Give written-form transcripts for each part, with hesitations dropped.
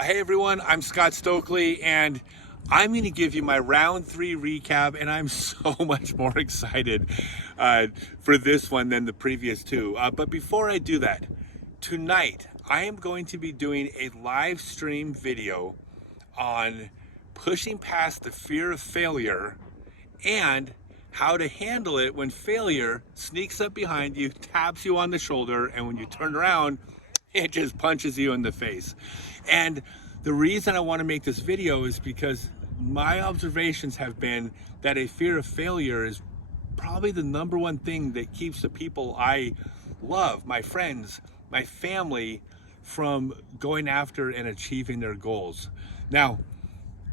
Hey everyone, I'm Scott Stokely and I'm going to give you my round 3 recap, and I'm so much more excited for this one than the previous two. But before I do that, tonight I am going to be doing a live stream video on pushing past the fear of failure and how to handle it when failure sneaks up behind you, taps you on the shoulder, and when you turn around, it just punches you in the face. And the reason I want to make this video is because my observations have been that a fear of failure is probably the number one thing that keeps the people I love, my friends, my family, from going after and achieving their goals. Now,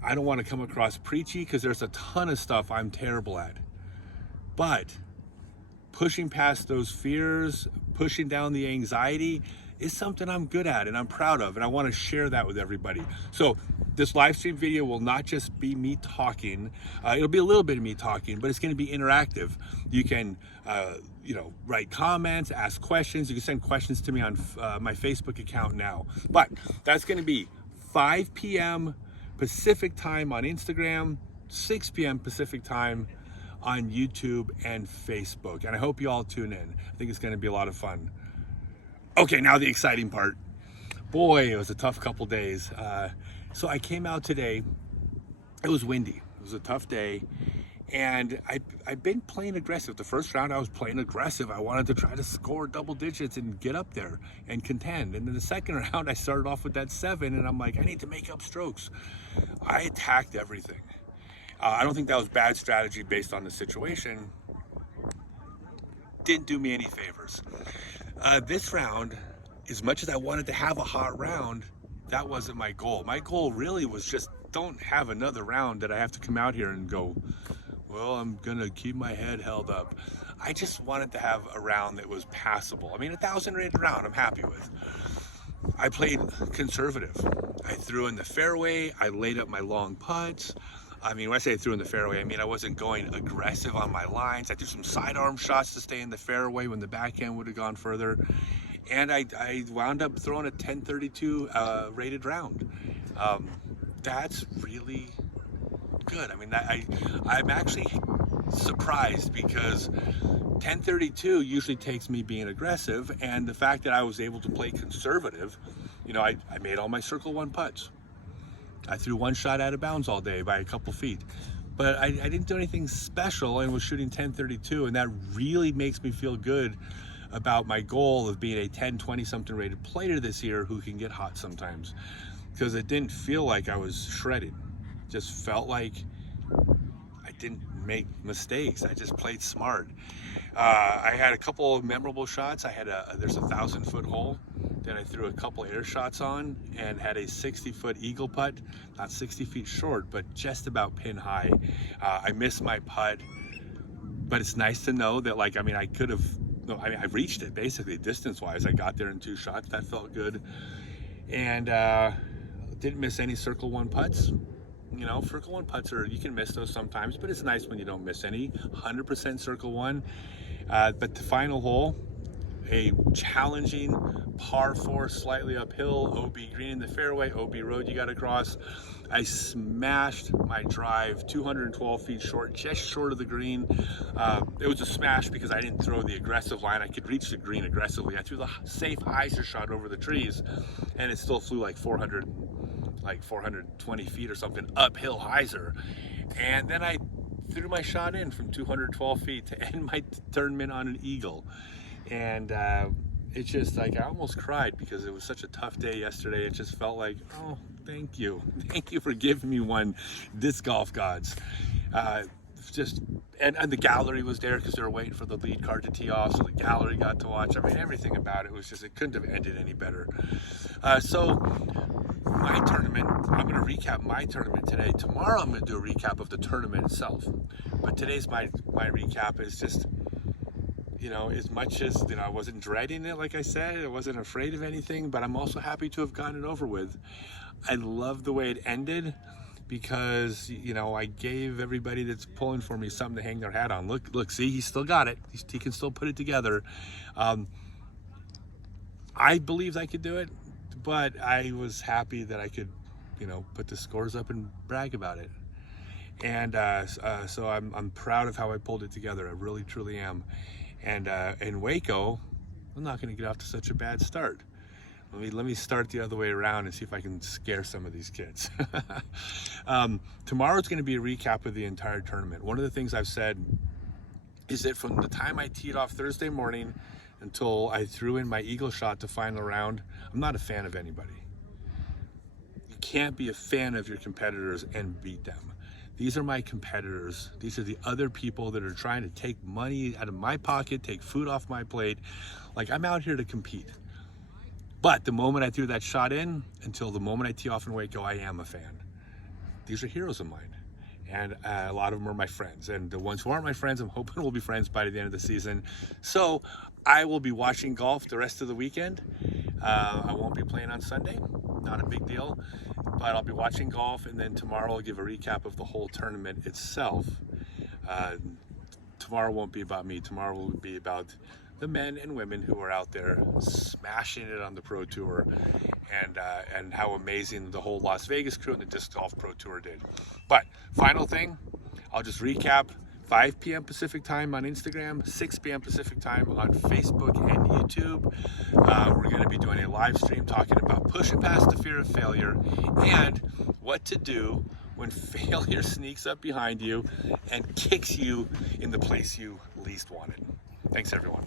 I don't want to come across preachy because there's a ton of stuff I'm terrible at. But pushing past those fears, pushing down the anxiety is something I'm good at and I'm proud of, and I want to share that with everybody. So this live stream video will not just be me talking. It'll be a little bit of me talking, but it's going to be interactive. You can write comments, ask questions. You can send questions to me on my Facebook account now. But that's going to be 5 p.m. Pacific time on Instagram, 6 p.m. Pacific time on YouTube and Facebook. And I hope you all tune in. I think it's going to be a lot of fun. Okay, now the exciting part. Boy, it was a tough couple days. So I came out today. It was windy. It was a tough day. And I've been playing aggressive. The first round I was playing aggressive. I wanted to try to score double digits and get up there and contend. And then the second round I started off with that 7, and I'm like, I need to make up strokes. I attacked everything. I don't think that was bad strategy based on the situation. Didn't do me any favors. This round, as much as I wanted to have a hot round, that wasn't my goal. My goal really was just don't have another round that I have to come out here and go, well, I'm gonna keep my head held up. I just wanted to have a round that was passable. I mean, 1,000 rated round, I'm happy with. I played conservative. I threw in the fairway. I laid up my long putts. I mean, when I say I threw in the fairway, I mean I wasn't going aggressive on my lines. I threw some sidearm shots to stay in the fairway when the backhand would have gone further. And I wound up throwing a 1032 rated round. That's really good. I mean, I'm actually surprised because 1032 usually takes me being aggressive, and the fact that I was able to play conservative, I made all my circle 1 putts. I threw 1 shot out of bounds all day by a couple feet, but I didn't do anything special and was shooting 1032, and that really makes me feel good about my goal of being a 1020 something rated player this year who can get hot sometimes, because it didn't feel like I was shredded. It just felt like I didn't make mistakes. I just played smart. I had a couple of memorable shots. There's a 1,000-foot hole that I threw a couple air shots on and had a 60-foot eagle putt, not 60 feet short, but just about pin high. I missed my putt, but it's nice to know that, I reached it basically distance-wise. I got there in 2 shots. That felt good. And didn't miss any circle 1 putts. Circle 1 putts you can miss those sometimes, but it's nice when you don't miss any. 100% circle 1. But the final hole, a challenging par 4, slightly uphill, OB green in the fairway, OB road you got to cross. I smashed my drive 212 feet short, just short of the green. It was a smash because I didn't throw the aggressive line. I could reach the green aggressively. I threw the safe hyzer shot over the trees, and it still flew like 420 feet or something uphill hyzer. And then I threw my shot in from 212 feet to end my tournament on an eagle. And it's just like, I almost cried because it was such a tough day yesterday. It just felt like, oh, thank you. Thank you for giving me one, disc golf gods. And the gallery was there because they were waiting for the lead card to tee off, so the gallery got to watch. I mean, everything about it was just, it couldn't have ended any better. So my tournament, I'm going to recap my tournament today. Tomorrow I'm going to do a recap of the tournament itself. But today's my recap is just, as much as, I wasn't dreading it, like I said, I wasn't afraid of anything, but I'm also happy to have gotten it over with. I love the way it ended because, I gave everybody that's pulling for me something to hang their hat on. Look, see, he still got it. He can still put it together. I believed I could do it. but I was happy that I could, you know, put the scores up and brag about it. And so I'm proud of how I pulled it together. I really, truly am. And in Waco, I'm not going to get off to such a bad start. Let me start the other way around and see if I can scare some of these kids. Tomorrow's going to be a recap of the entire tournament. One of the things I've said is that from the time I teed off Thursday morning until I threw in my eagle shot to final round, I'm not a fan of anybody. You can't be a fan of your competitors and beat them. These are my competitors. These are the other people that are trying to take money out of my pocket, take food off my plate. Like, I'm out here to compete. But the moment I threw that shot in, until the moment I tee off in Waco, I am a fan. These are heroes of mine. And a lot of them are my friends. And the ones who aren't my friends, I'm hoping we'll be friends by the end of the season. So I will be watching golf the rest of the weekend. I won't be playing on Sunday. Not a big deal. But I'll be watching golf. And then tomorrow I'll give a recap of the whole tournament itself. Tomorrow won't be about me. Tomorrow will be about the men and women who are out there smashing it on the Pro Tour, and how amazing the whole Las Vegas crew and the Disc Golf Pro Tour did. But final thing, I'll just recap. 5 p.m. Pacific time on Instagram, 6 p.m. Pacific time on Facebook and YouTube. We're going to be doing a live stream talking about pushing past the fear of failure and what to do when failure sneaks up behind you and kicks you in the place you least wanted. Thanks, everyone.